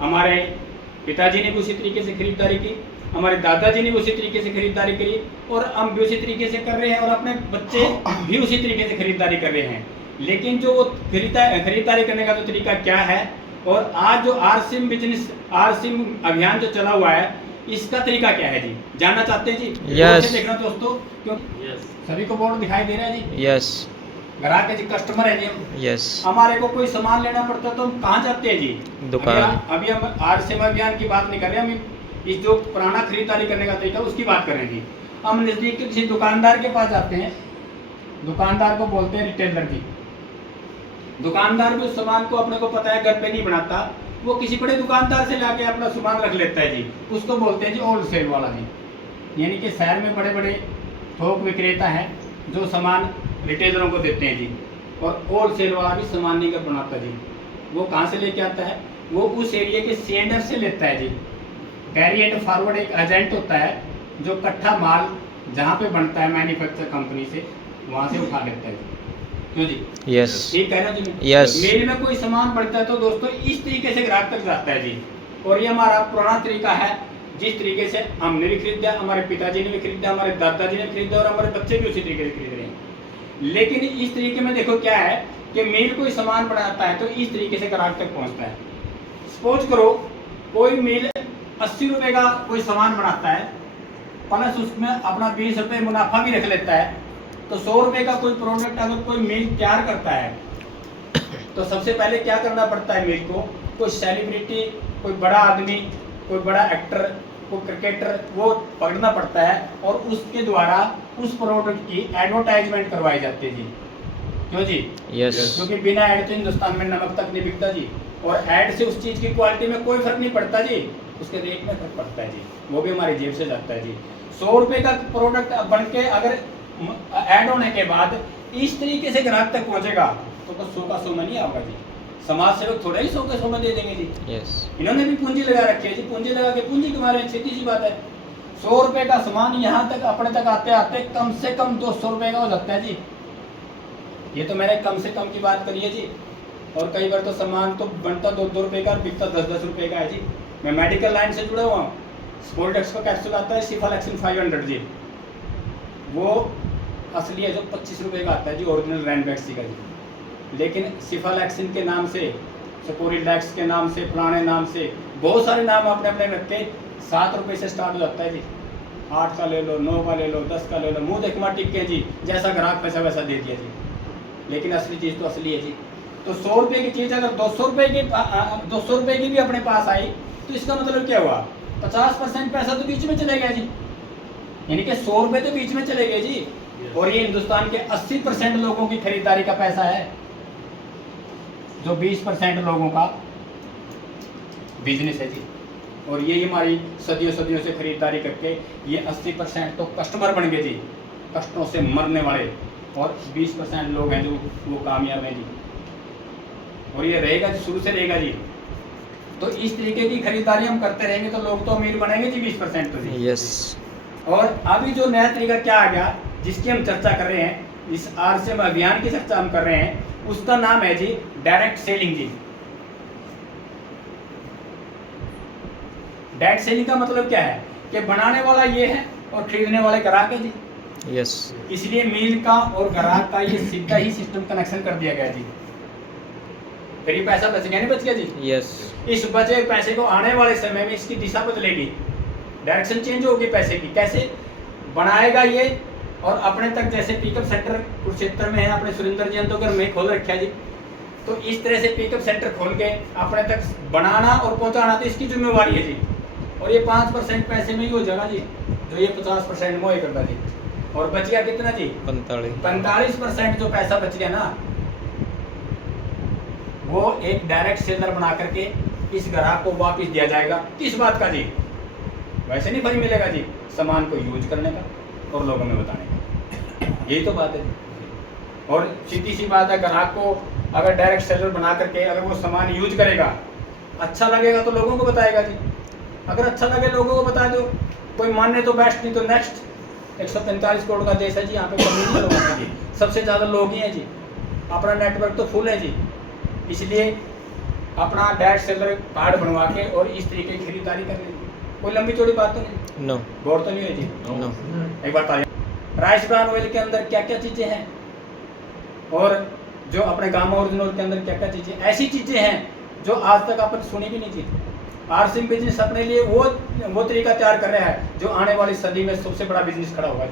हमारे पिताजी ने भी उसी तरीके से खरीदारी की, हमारे दादाजी ने भी उसी तरीके से खरीदारी करी, और हम भी उसी तरीके से कर रहे हैं, और अपने बच्चे भी उसी तरीके से खरीदारी कर रहे हैं। लेकिन जो खरीदारी करने का जो तरीका क्या है, और आज जो आरसीएम बिजनेस आरसीएम अभियान जो चला हुआ है, इसका तरीका क्या है जी, जानना चाहते हैं जी? यस देखना दोस्तों, क्यों सभी को बोर्ड दिखाई दे रहा है जी? यस ग्राहक है जी, कस्टमर है जी हम। यस हमारे को कोई सामान लेना पड़ता है तो हम कहाँ जाते हैं जी? दुकान। अभी हम आरसीएम अभियान की बात नहीं कर रहे, हम इस जो पुराना खरीदारी करने का तरीका उसकी बात कर रहे हैं जी। हम नजदीक के किसी दुकानदार के पास जाते हैं, दुकानदार को बोलते हैं रिटेलर जी। दुकानदार भी उस सामान को अपने को पता है घर पे नहीं बनाता, वो किसी बड़े दुकानदार से लाके अपना सामान रख लेता है जी, उसको बोलते हैं जी होलसेल वाला जी। यानी कि शहर में बड़े बड़े थोक विक्रेता हैं जो सामान रिटेलरों को देते हैं जी, और होलसेल वाला भी सामान नहीं कर बनाता जी। वो कहाँ से लेके आता है? वो उस एरिया के सेंडर से लेता है जी। कैरी एंड फॉरवर्ड एक एजेंट होता है जो कट्ठा माल जहाँ पे बनता है मैन्युफैक्चर कंपनी से, वहाँ से उठा लेता है जी। क्यों जी? यस ठीक कह रहे हो जी? यस मेल में कोई सामान बढ़ता है तो दोस्तों इस तरीके से ग्राहक तक जाता है जी। और ये हमारा पुराना तरीका है, जिस तरीके से हमने भी खरीदा, हमारे पिताजी ने भी खरीदा, हमारे दादाजी ने खरीदा, और हमारे बच्चे भी उसी तरीके से खरीद रहे हैं। लेकिन इस तरीके में देखो क्या है कि मेल कोई सामान बनाता है तो इस तरीके से ग्राहक तक पहुंचता है। सपोज करो कोई मेल 80 रुपए का कोई सामान बनाता है, प्लस उसमें अपना 20 रुपए मुनाफा भी रख लेता है, तो 100 रुपए का कोई प्रोडक्ट अगर कोई मेल तैयार करता है तो सबसे पहले क्या करना पड़ता है मेल को? कोई सेलिब्रिटी, कोई बड़ा आदमी, कोई बड़ा एक्टर, कोई क्रिकेटर, वो पकड़ना पड़ता है और उसके द्वारा उस प्रोडक्ट की एडवर्टाइजमेंट करवाई जाती है जी। क्यों जी? यस क्योंकि बिना ऐड तो हिंदुस्तान में नमक तक नहीं बिकता जी, और ऐड से उस चीज की क्वालिटी में कोई फर्क नहीं पड़ता जी, उसके रेट में फर्क पड़ता है जी, वो भी हमारी जेब से जाता है जी। 100 रुपए का प्रोडक्ट बन के अगर ऐड होने के बाद इस तरीके से ग्राहक तक पहुंचेगा तो 100 का 100 में नहीं आएगा जी। समाज सेवक थोड़ा ही 100 के 100 में दे देंगे जी। यस इन्होंने भी पूंजी लगा रखी है जी, पूंजी लगा के पूंजी कमा रहे हैं, सीधी सी बात है। 100 रुपए का सामान यहाँ तक अपने तक आते आते कम से कम 200 रुपए का हो जाता है जी। ये तो मैंने कम से कम की बात करी है जी, और कई बार तो सामान तो बनता 2-2 रुपए का, बिकता 10-10 रुपए का है जी। मैं मेडिकल लाइन से जुड़ा हुआ हूँ। स्पोर्टेक्स का कैप्सूल आता है सिफालेक्सिन 500 जी, वो असली है जो 25 रुपए का आता है जी, ओरिजिनल रैनबैक्सी का जी। लेकिन सिफालेक्सिन के नाम से, सपोरिलैक्स के नाम से, पुराने नाम से, बहुत सारे नाम आपने अपने रख के 7 रुपए से स्टार्ट हो जाता है जी। 8 का ले लो, 9 का ले लो, 10 का ले लो, मुँह देखमा टिक के जी, जैसा ग्राहक पैसा वैसा दे दिया जी। लेकिन असली चीज़ तो असली है जी। तो 100 रुपए की चीज़ अगर 200 रुपए की भी अपने पास आई तो इसका मतलब क्या हुआ? 50% पैसा तो बीच में चले गया जी, यानी कि 100 रुपए तो बीच में चले गए जी। और ये हिंदुस्तान के 80% लोगों की खरीदारी का पैसा है, जो 20% लोगों का बिजनेस है जी। और ये हमारी सदियों सदियों से खरीदारी करके ये 80% तो कस्टमर बन गए जी, कष्टों से मरने वाले, और 20% लोग हैं जो वो कामयाब हैं जी। और ये रहेगा जी, शुरू से रहेगा जी। तो इस तरीके की खरीदारी हम करते रहेंगे तो लोग तो अमीर बनेंगे जी 20% तो जी। यस और अभी जो नया तरीका क्या आ गया जिसकी हम चर्चा कर रहे हैं, इस आरसीएम अभियान की चर्चा हम कर रहे हैं, उसका नाम है जी डायरेक्ट सेलिंग जी। डायरेक्ट सेलिंग का मतलब क्या है कि बनाने वाला ये है और खरीदने वाले ग्राहक है जी। यस इसलिए मील का और ग्राहक का ये सीधा ही सिस्टम कनेक्शन कर दिया गया जी। फिर ये पैसा बच गया, नहीं बच गया जी? यस इस बचे पैसे को आने वाले समय में इसकी दिशा बदलेगी, डायरेक्शन चेंज होगी पैसे की। कैसे बनाएगा ये और अपने तक, जैसे पिकअप सेंटर कुरुक्षेत्र में है, अपने सुरेंद्र जी अंतोगर में खोल रखा है जी, तो इस तरह से पिकअप सेंटर खोल के अपने तक बनाना और पहुंचाना तो इसकी जिम्मेवारी है जी। और ये 5% पैसे में ही हो जाएगा जी, जो ये 50% मोह करता जी। और बच गया कितना जी? 45% जो पैसा बच गया ना, वो एक डायरेक्ट सेलर बना करके इस ग्राहक को वापस दिया जाएगा। किस बात का जी? वैसे नहीं फ्री मिलेगा जी, सामान को यूज करने का और लोगों में बताने का, यही तो बात है। और सीधी सी बात है, ग्राहक को अगर डायरेक्ट सेलर बना करके अगर वो सामान यूज करेगा, अच्छा लगेगा तो लोगों को बताएगा जी। अगर अच्छा लगे लोगों को बता दो, कोई माने तो बेस्ट, नहीं तो नेक्स्ट। 145 करोड़ का देश है जी, यहाँ पे कमी नहीं लोगों की जी, सबसे ज़्यादा लोग ही हैं जी, अपना नेटवर्क तो फुल है जी। इसलिए अपना डायरेक्ट सेलर कार्ड बनवा के और इस तरीके की खरीदारी कर लेंगे। कोई लंबी चौड़ी बात तो नहीं, नो बोर तो नहीं है जी। नो एक बार तालियां। राइस ब्रान ऑयल के अंदर क्या क्या चीज़ें हैं और जो अपने गामा ओरिजिनल के अंदर क्या क्या चीज़ें, ऐसी चीज़ें हैं जो आज तक अपन सुनी भी नहीं थी। आरसिंग बिजनेस अपने लिए वो तरीका तैयार कर रहा है जो आने वाली सदी में सबसे बड़ा बिजनेस खड़ा होगा।